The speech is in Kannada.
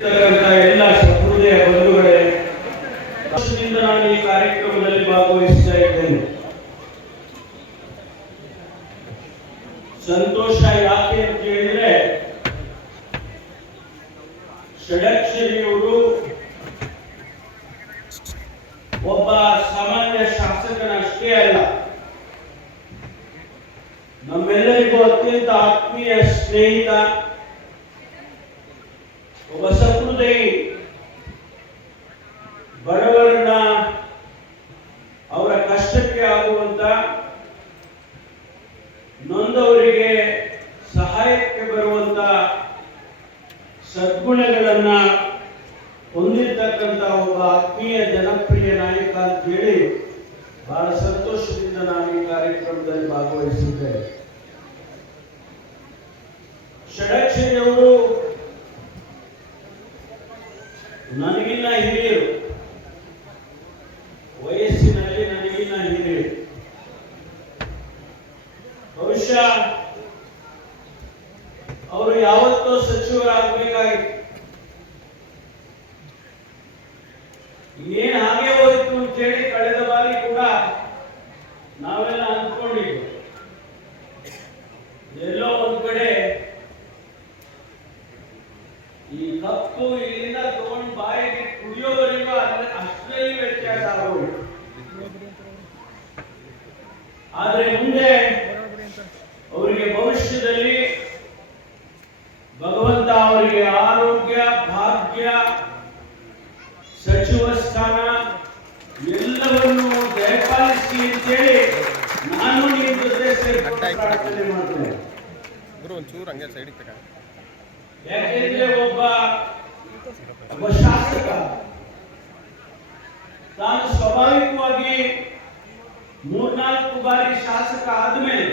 ಎಲ್ಲ ಸಹೃದಯ ಬಂಧುಗಳೇ, ನಾನು ಈ ಕಾರ್ಯಕ್ರಮದಲ್ಲಿ ಭಾಗವಹಿಸ್ತಾ ಇದ್ದೇನೆ. ಸಂತೋಷ ಯಾಕೆ ಅಂತ ಹೇಳಿದ್ರೆ, ಷಡಕ್ಷರಿಯವರು ಒಬ್ಬ ಸಾಮಾನ್ಯ ಶಾಸಕನಷ್ಟೇ ಅಲ್ಲ, ನಮ್ಮೆಲ್ಲರಿಗೂ ಅತ್ಯಂತ ಆತ್ಮೀಯ ಸ್ನೇಹಿತ, ಒಬ್ಬ ಸಹೃದಯಿ, ಬಡವರನ್ನ ಅವರ ಕಷ್ಟಕ್ಕೆ ಆಗುವಂತ, ನೊಂದವರಿಗೆ ಸಹಾಯಕ್ಕೆ ಬರುವಂತ ಸದ್ಗುಣಗಳನ್ನ ಹೊಂದಿರತಕ್ಕಂತ ಒಬ್ಬ ಆತ್ಮೀಯ ಜನಪ್ರಿಯ ನಾಯಕ ಅಂತ ಹೇಳಿ ಬಹಳ ಸಂತೋಷದಿಂದ ನಾನು ಈ ಕಾರ್ಯಕ್ರಮದಲ್ಲಿ ಭಾಗವಹಿಸಿದ್ದೇನೆ. ಷಡಕ್ಷರಿಯವರು ನನಗಿನ್ನ ಹಿರಿಯರು, ವಯಸ್ಸಿನಲ್ಲಿ ನನಗಿನ್ನ ಹಿರಿಯರು. ಬಹುಶಃ ಅವರು ಯಾವತ್ತೋ ಸಚಿವರಾಗಬೇಕಾಗಿತ್ತು, ಏನ್ ಹಾಗೆ ಹೋಯ್ತು ಅಂತೇಳಿ ಕಳೆದ ಬಾರಿ ಕೂಡ ನಾವೆಲ್ಲ ಅಂದ್ಕೊಂಡಿದ್ವಿ. ಎಲ್ಲೋ ಒಂದ್ ಕಡೆ ಈ ಕಪ್ಪು ಇಲ್ಲಿಂದ ತಗೊಂಡು ಬಾಯಿಗೆ ಕುಡಿಯೋವರೆಗೂ ಅಷ್ಟರಲ್ಲಿ ವ್ಯತ್ಯಾಸ ಆಗೋದು. ಆದ್ರೆ ಮುಂದೆ ಅವರಿಗೆ ಭವಿಷ್ಯದಲ್ಲಿ ಭಗವಂತ ಅವರಿಗೆ ಆರೋಗ್ಯ, ಭಾಗ್ಯ, ಸಚಿವ ಸ್ಥಾನ ಎಲ್ಲವನ್ನೂ ದಯಪಾಲಿಸಿ ಅಂತೇಳಿ ನಾನು ನಿಮ್ಮ ಜೊತೆ ಸೇರ್ಕೊಂಡು ಪ್ರಾರ್ಥನೆ ಮಾಡ್ತೇನೆ. ಯಾಕೆಂದ್ರೆ ಒಬ್ಬ ಶಾಸಕ ತಾನು ಸ್ವಾಭಾವಿಕವಾಗಿ 3-4 ಬಾರಿ ಶಾಸಕ ಆದ್ಮೇಲೆ